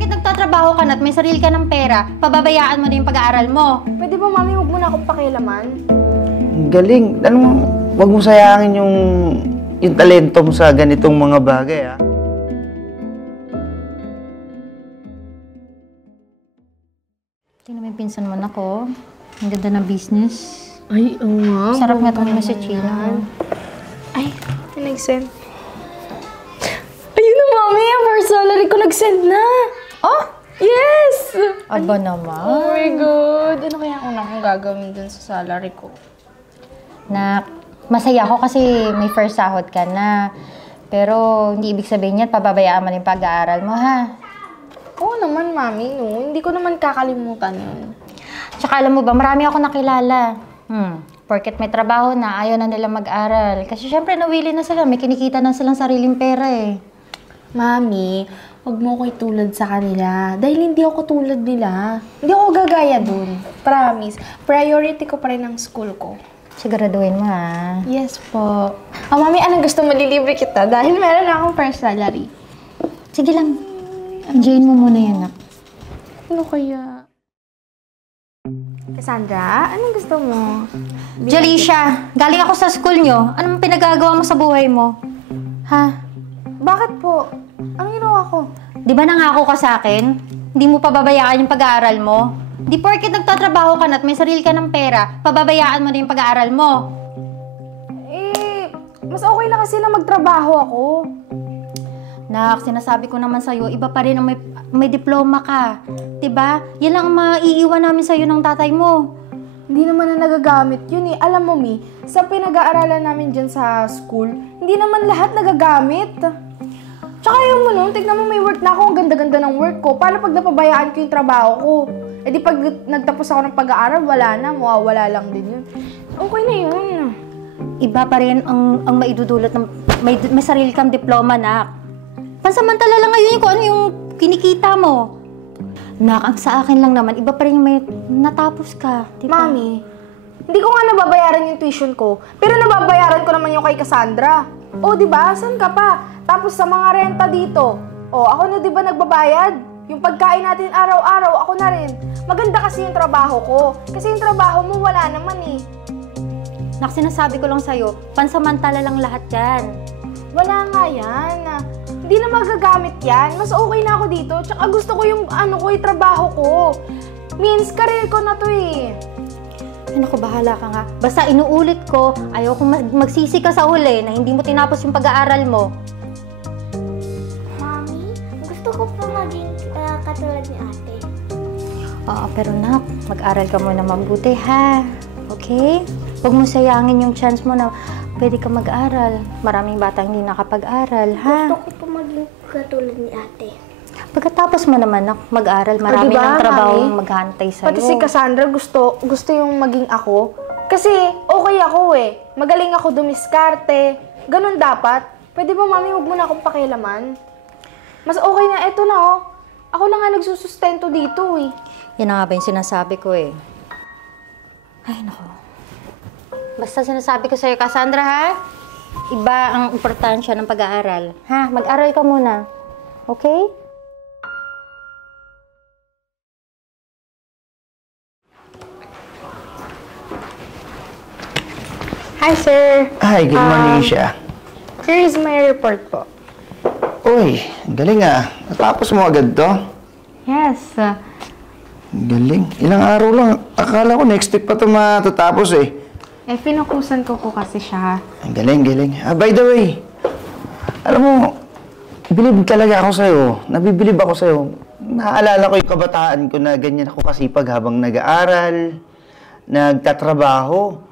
porket nagtatrabaho ka na at may sarili ka ng pera, pababayaan mo na yung pag-aaral mo. Pwede ba, Mami, huwag mo na akong pakialaman? Galing. Wag mo sayangin yung talento mo sa ganitong mga bagay, ha? Tingnan mo yung pinsan mo na ko. Ang ganda ng business. Ay, oo nga. Sarap nga itong si China. Ay, nag-send. Ayun na, Mami! Ang first salary ko nag-send na! Oh! Yes! Aba naman. Oh my God! Ano kaya akong gagawin dun sa salary ko? Na, masaya ako kasi may first sahod ka na. Pero hindi ibig sabihin yan, pababayaan mo na yung pag-aaral mo, ha? Oo naman, Mami. No? Hindi ko naman kakalimutan yun. Tsaka alam mo ba, marami ako nakilala. Porket may trabaho na, ayaw na nila mag-aral. Kasi syempre, nawili na sila. May kinikita na silang sariling pera eh. Mami, huwag mo ko itulad sa kanila. Dahil hindi ako tulad nila. Hindi ako gagaya dun. Promise. Priority ko pa rin ang school ko. Siguraduhin mo, ha? Yes po. Oh, Mami, anong gusto mo? Lilibre kita dahil meron na akong first salary. Sige lang. Enjoyin mo muna yan, nak. Ano kaya? Cassandra, anong gusto mo? Jalisha, galing ako sa school nyo. Anong pinagagawa mo sa buhay mo? Ha? Bakit po? Ang ginawa ko? Di ba nangako ka sa akin? Hindi mo pababayaan yung pag-aaral mo? Di porket nagtatrabaho ka na at may sarili ka ng pera, pababayaan mo na yung pag-aaral mo? Eh, mas okay na kasi na magtrabaho ako. Nak, sinasabi ko naman sa'yo, iba pa rin ang may diploma ka. Diba? Yan lang ang maiiwan namin sa'yo ng tatay mo. Hindi naman na nagagamit yun eh. Alam mo, Mi, sa pinag-aaralan namin dyan sa school, hindi naman lahat nagagamit. Tsaka yung mo nun, tignan mo may work na ako, ang ganda-ganda ng work ko. Paano pag napabayaan ko yung trabaho ko? Eh di pag nagtapos ako ng pag-aaral, wala na, mawawala lang din yun. Okay na yun. Iba pa rin ang maidudulot ng may sarili kang diploma, nak. Pansamantala lang ngayon kung ano yung kinikita mo. Nak, ang sa akin lang naman, iba pa rin yung may natapos ka. Diba? Mami, hindi ko nga nababayaran yung tuition ko, pero nababayaran ko naman yung kay Cassandra. O, di ba? Saan ka pa? Tapos sa mga renta dito. O, ako na di ba nagbabayad? Yung pagkain natin araw-araw, ako na rin. Maganda kasi yung trabaho ko. Kasi yung trabaho mo wala naman eh. Nak, sinasabi ko lang sa'yo, pansamantala lang lahat yan. Wala nga yan. Hindi na magagamit yan. Mas okay na ako dito. Tsaka gusto ko yung yung trabaho ko. Means, career ko na to eh. Ay, naku, bahala ka nga. Basta inuulit ko, ayaw kong magsisi ka sa huli na hindi mo tinapos yung pag-aaral mo. Mami, gusto ko po maging katulad ni ate. Oo, pero nak, mag-aral ka muna mabuti, ha? Okay? Huwag mo sayangin yung chance mo na pwede ka mag-aral. Maraming bata hindi nakapag-aral, ha? Gusto ko po maging katulad ni ate. Pagkatapos mo naman mag-aral, marami diba, ng trabaho Mami? maghahantay sa'yo. Pati si Cassandra gusto yung maging ako. Kasi okay ako eh. Magaling ako dumiskarte. Ganun dapat. Pwede ba, Mami, huwag mo na akong pakialaman? Mas okay na, eto na oh. Ako na nga nagsusustento dito eh. Yan na nga ba yung sinasabi ko eh. Ay, naku. Basta sinasabi ko sa'yo, Cassandra, ha? Iba ang importansya ng pag-aaral. Ha? Mag-aral ka muna. Okay? Hi, sir. Hi, good morning, Isha. Here is my report po. Uy, ang galing ah. Natapos mo agad to? Yes. Ang galing. Ilang araw lang. Akala ko next week pa ito matatapos eh. Eh, pinukusan ko po kasi siya. Ang galing, galing. By the way, alam mo, bilib talaga ako sa'yo. Nabibilib ako sa'yo. Naaalala ko yung kabataan ko na ganyan ako kasipag habang nag-aaral, nagtatrabaho.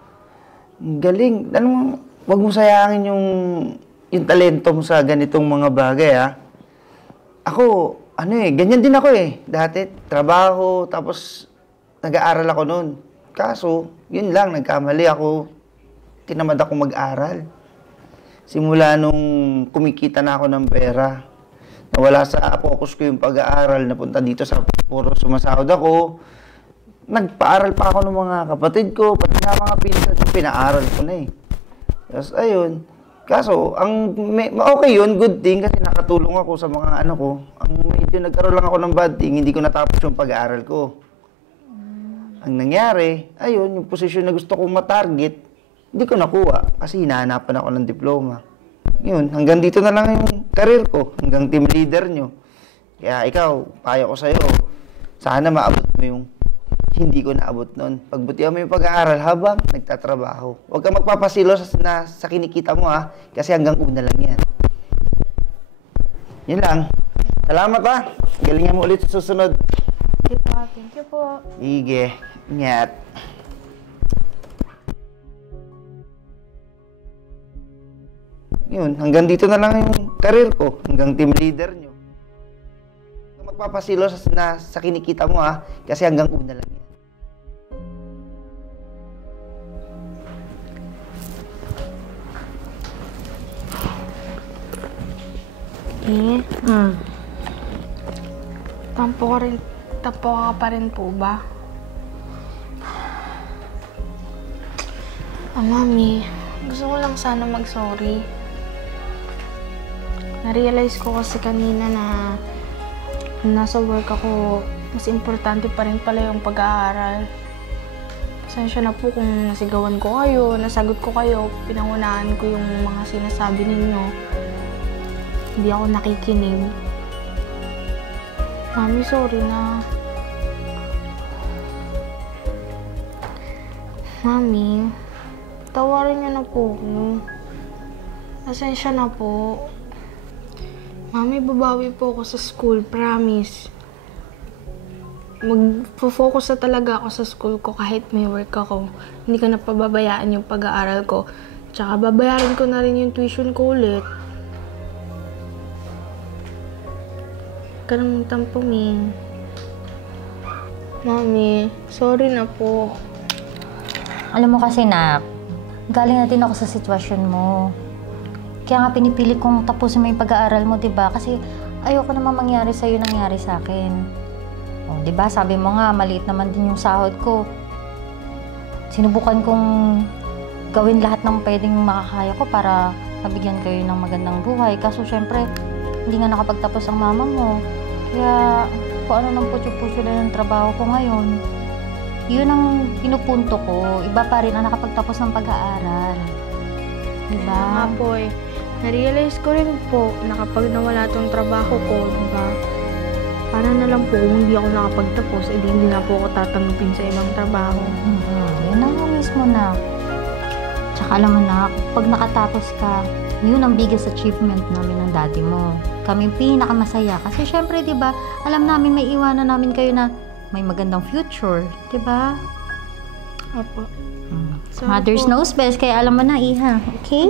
Ang galing. Alam mo, huwag mo sayangin yung talento mo sa ganitong mga bagay, ha? Ako, ganyan din ako eh. Dati, trabaho, tapos nag-aaral ako noon. Kaso, yun lang, nagkamali ako. Tinamad ako mag-aral. Simula nung kumikita na ako ng pera, nawala sa focus ko yung pag-aaral, napunta dito sa puro sumasahod ako. Nagpaaral pa ako ng mga kapatid ko, pati na mga pinsan ko, pinaaral ko na eh. Tapos ayun, Kaso, okay yun, good thing, kasi nakatulong ako sa mga ano ko. Ang medyo nagkaroon lang ako ng bad thing, hindi ko natapos yung pag-aaral ko. Ang nangyari, ayun, yung posisyon na gusto kong matarget, hindi ko nakuha kasi hinahanapan ako ng diploma. Yun, hanggang dito na lang yung career ko, hanggang team leader nyo. Kaya ikaw, payo ko sa'yo, sana maabot mo yung hindi ko naabot nun. Pagbutihan mo yung pag-aaral habang nagtatrabaho. Huwag kang magpapasilo sa kinikita mo ha, kasi hanggang una lang yan. Yun lang. Salamat ha. Galingan mo ulit sa susunod. Thank you po. Sige. Ingat. Yun, hanggang dito na lang yung career ko, hanggang team leader nyo. Huwag kang magpapasilo sa kinikita mo ha, kasi hanggang una lang yan. Tampo ka pa rin po ba? Mami, gusto ko lang sana mag-sorry. Na-realize ko kasi kanina na nasa work ako, mas importante pa rin pala yung pag-aaral. Pasensya na po kung nasigawan ko kayo, nasagot ko kayo, pinangunahan ko yung mga sinasabi ninyo. Hindi ako nakikinig. Mami, sorry na. Mami, tawarin niyo na po ako. Pasensya na po. Mami, babawi po ako sa school, promise. Mag-focus na talaga ako sa school ko kahit may work ako. Hindi ko na pababayaan yung pag-aaral ko. Tsaka babayaran ko na rin yung tuition ko ulit. Kalimutan po, Ming. Mami, sorry na po. Alam mo kasi na, galing na din ako sa sitwasyon mo. Kaya nga pinipili kong tapusin mo yung pag-aaral mo, diba? Kasi ayoko naman mangyari sa'yo nangyari sa akin. O, diba? Sabi mo nga, maliit naman din yung sahod ko. Sinubukan kong gawin lahat ng pwedeng makakaya ko para mabigyan kayo ng magandang buhay. Kaso syempre, hindi nga nakapagtapos ang mama mo. Kaya kung ano nang putyo-putyo na ng trabaho ko ngayon, yun ang pinupunto ko. Iba pa rin ang nakapagtapos ng pag-aaral. Diba? Nga po eh. Na-realize ko rin po na kapag nawala tong trabaho ko, diba? Para na lang po kung hindi ako nakapagtapos, edi hindi na po ako tatanggapin sa ibang trabaho. Yun ang mismo na. Tsaka alam mo na, pag nakatapos ka, yun ang biggest achievement namin ng daddy mo. Kami pinakamasaya. Kasi syempre, di ba, alam namin may iwanan namin kayo na may magandang future. Di ba? Opo. Mother's knows best, kaya alam mo na, Iha. Okay?